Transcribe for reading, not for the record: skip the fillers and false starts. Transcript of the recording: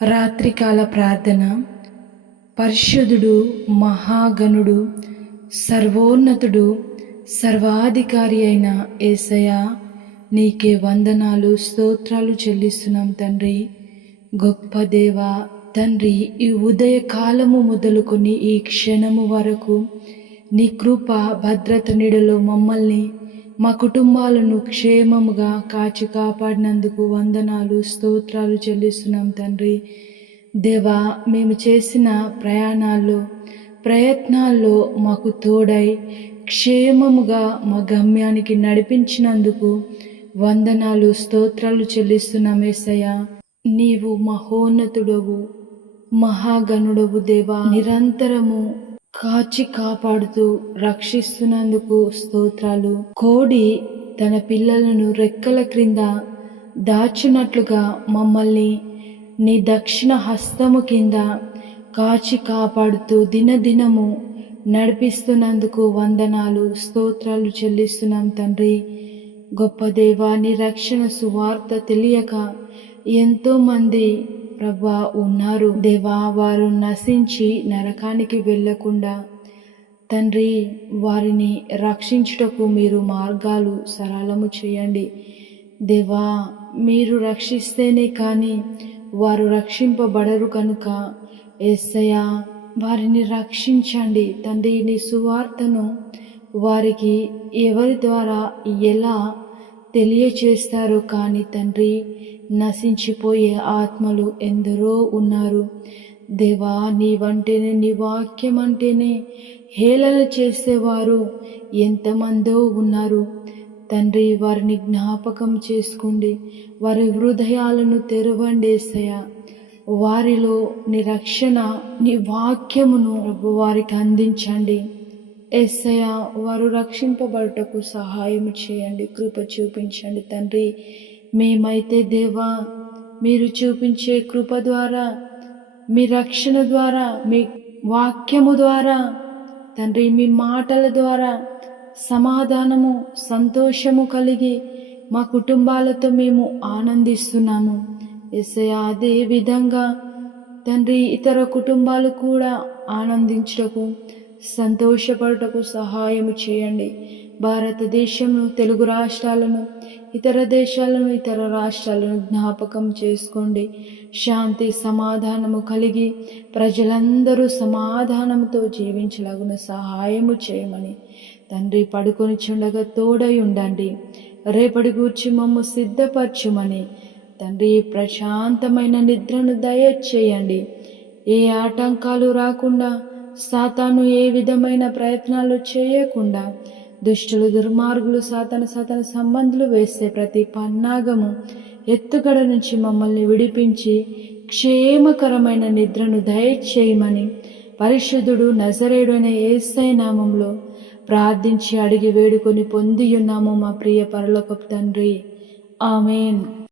రాత్రికాల ప్రార్థన. పరిశుద్ధుడు, మహాగణుడు, సర్వోన్నతుడు, సర్వాధికారి అయిన యేసయ్యా, నీకే వందనాలు, స్తోత్రాలు చెల్లిస్తున్నాం తండ్రి. గొప్ప దేవా తండ్రి, ఈ ఉదయకాలము మొదలుకొని ఈ క్షణము వరకు నీ కృప భద్రత నీడలో మమ్మల్ని, మా కుటుంబాలను క్షేమముగా కాచి కాపాడినందుకు వందనాలు, స్తోత్రాలు చెల్లిస్తున్నాం తండ్రి. దేవా, మేము చేసిన ప్రయత్నాల్లో మాకు తోడై క్షేమముగా మా గమ్యానికి నడిపించినందుకు వందనాలు, స్తోత్రాలు చెల్లిస్తున్నాం యేసయ్యా. నీవు మహోన్నతుడవు, మహాగణుడవు దేవా. నిరంతరము కాచి కాపాడుతూ రక్షిస్తున్నందుకు స్తోత్రాలు. కోడి తన పిల్లలను రెక్కల క్రింద దాచినట్లుగా మమ్మల్ని నీ దక్షిణ హస్తము కింద కాచి కాపాడుతూ దినదినము నడిపిస్తున్నందుకు వందనాలు, స్తోత్రాలు చెల్లిస్తున్నాం తండ్రి. గొప్ప దేవా, నీ రక్షణ సువార్త తెలియక ఎంతోమంది ప్రభా ఉన్నారు దేవా. వారు నశించి నరకానికి వెళ్ళకుండా తండ్రి, వారిని రక్షించుటకు మీరు మార్గాలు సరళము చేయండి దేవా. మీరు రక్షిస్తేనే కానీ వారు రక్షింపబడరు కనుక యేసయ్యా, వారిని రక్షించండి తండ్రి. నీ సువార్తను వారికి ఎవరి ద్వారా ఎలా తెలియచేస్తారో కానీ తండ్రి, నశించిపోయే ఆత్మలు ఎందరో ఉన్నారు దేవా. నీవంటేనే, నీ వాక్యం అంటేనే హేళన చేసేవారు ఎంతమందో ఉన్నారు తండ్రి. వారిని జ్ఞాపకం చేసుకోండి, వారి హృదయాలను తెరవండి యేసయ్యా. వారిలో నీ రక్షణ, నీ వాక్యమును వారికి అందించండి యేసయ్యా. వారు రక్షింపబడుటకు సహాయం చేయండి, కృప చూపించండి తండ్రి. మేమైతే దేవా, మీరు చూపించే కృప ద్వారా, మీ రక్షణ ద్వారా, మీ వాక్యము ద్వారా తండ్రి, మీ మాటల ద్వారా సమాధానము, సంతోషము కలిగి మా కుటుంబాలతో మేము ఆనందిస్తున్నాము యేసయ్యా. అదే విధంగా తండ్రి, ఇతర కుటుంబాలు కూడా ఆనందించుటకు, సంతోషపడుటకు సహాయము చేయండి. భారతదేశంను, తెలుగు రాష్ట్రాలను, ఇతర దేశాలను, ఇతర రాష్ట్రాలను జ్ఞాపకం చేసుకోండి. శాంతి సమాధానము కలిగి ప్రజలందరూ సమాధానంతో జీవించలాగున సహాయము చేయమని తండ్రి, పడుకొని చుండగా తోడై ఉండండి. రేపటి గూర్చి మమ్ము సిద్ధపరచుమని తండ్రి, ప్రశాంతమైన నిద్రను దయచేయండి. ఏ ఆటంకాలు రాకుండా, సాతాను ఏ విధమైన ప్రయత్నాలు చేయకుండా, దుష్టులు, దుర్మార్గులు, సాతాను సంబంధులు వేసే ప్రతి పన్నాగము, ఎత్తుగడ నుంచి మమ్మల్ని విడిపించి క్షేమకరమైన నిద్రను దయచేయమని పరిశుద్ధుడు, నజరేయుడైన యేసయ్య నామములో ప్రార్థించి అడిగి వేడుకొని పొందియున్నాము మా ప్రియ పరలోకపు తండ్రి. ఆమేన్.